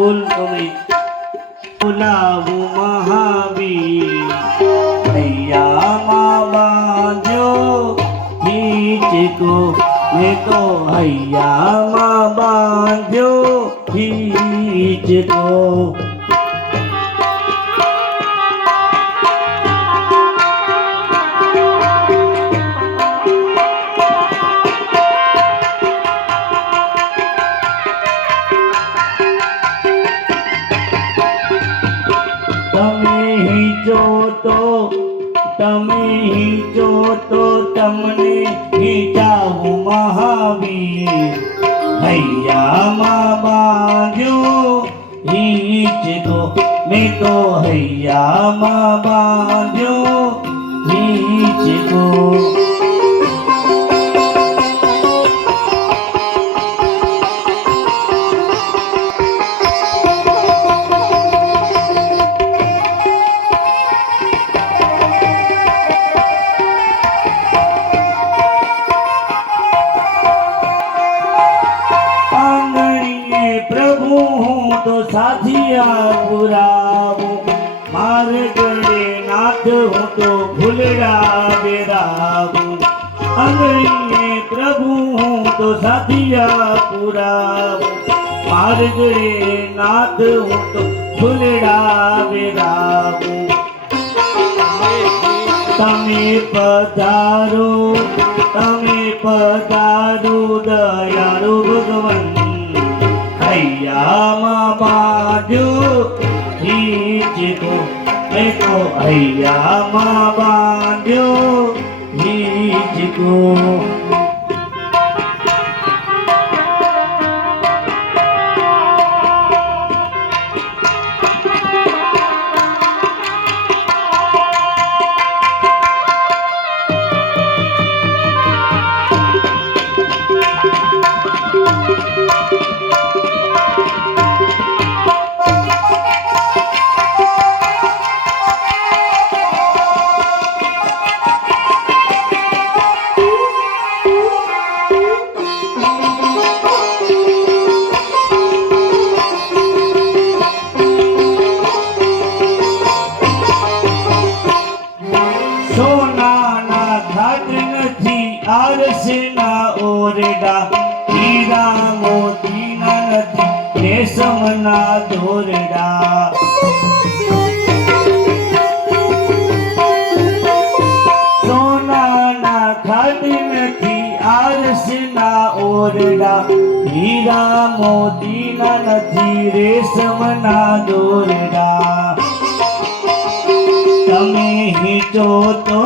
બોલ તમે બોલાવું મહાવીર. હૈયામાં બાંધ્યો હિચકો મેં તો હૈયામાં બાંધ્યો હિચકો તો તમે જો તો તમને હિંચાવું મહાવીર. હૈયામાં બાંધ્યો હિંચકો મેં તો હૈયામાં બાંધ્યો હિંચકો આંગણીએ સાથિયા પુરાવો મારે ગણે નાથ હું તો ફૂલડા બેરાવું આંગણીએ પ્રભુ હું તો સાથિયા પુરાવો મારે ગણે નાથ હું તો ફૂલડા બેરાવું તમે પધારો તમે પધારો દયારો ભગવાન. હૈયામાં બાંધ્યો હિચકો મેં તો હૈયામાં બાંધ્યો. ઓરડા હીરા મોતીના નથી રેશમના દોરડા સોનાના ઘાટ નથી આરસના ઓરડા હીરા મોતીના નથી રેશમના દોરડા તમે હિંચો તો,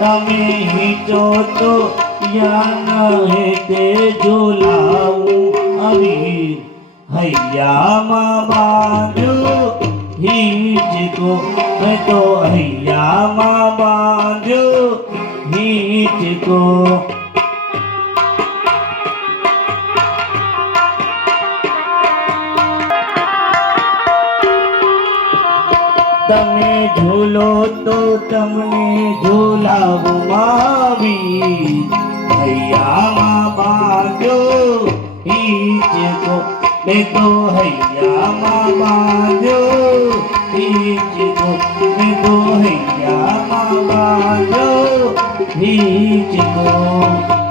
તમે હિંચો તો ઝુલાવું અવીર હૈયામાં બાંધ્યો હૈયામાં બાંધ્યો તમે ઝૂલો તો તમને ઝૂલાવું માવી હૈયામાં બાંધ્યો હિંચકો મેં તો હૈયામાં બાંધ્યો હિંચકો મેં તો હૈયામાં બાંધ્યો હિંચકો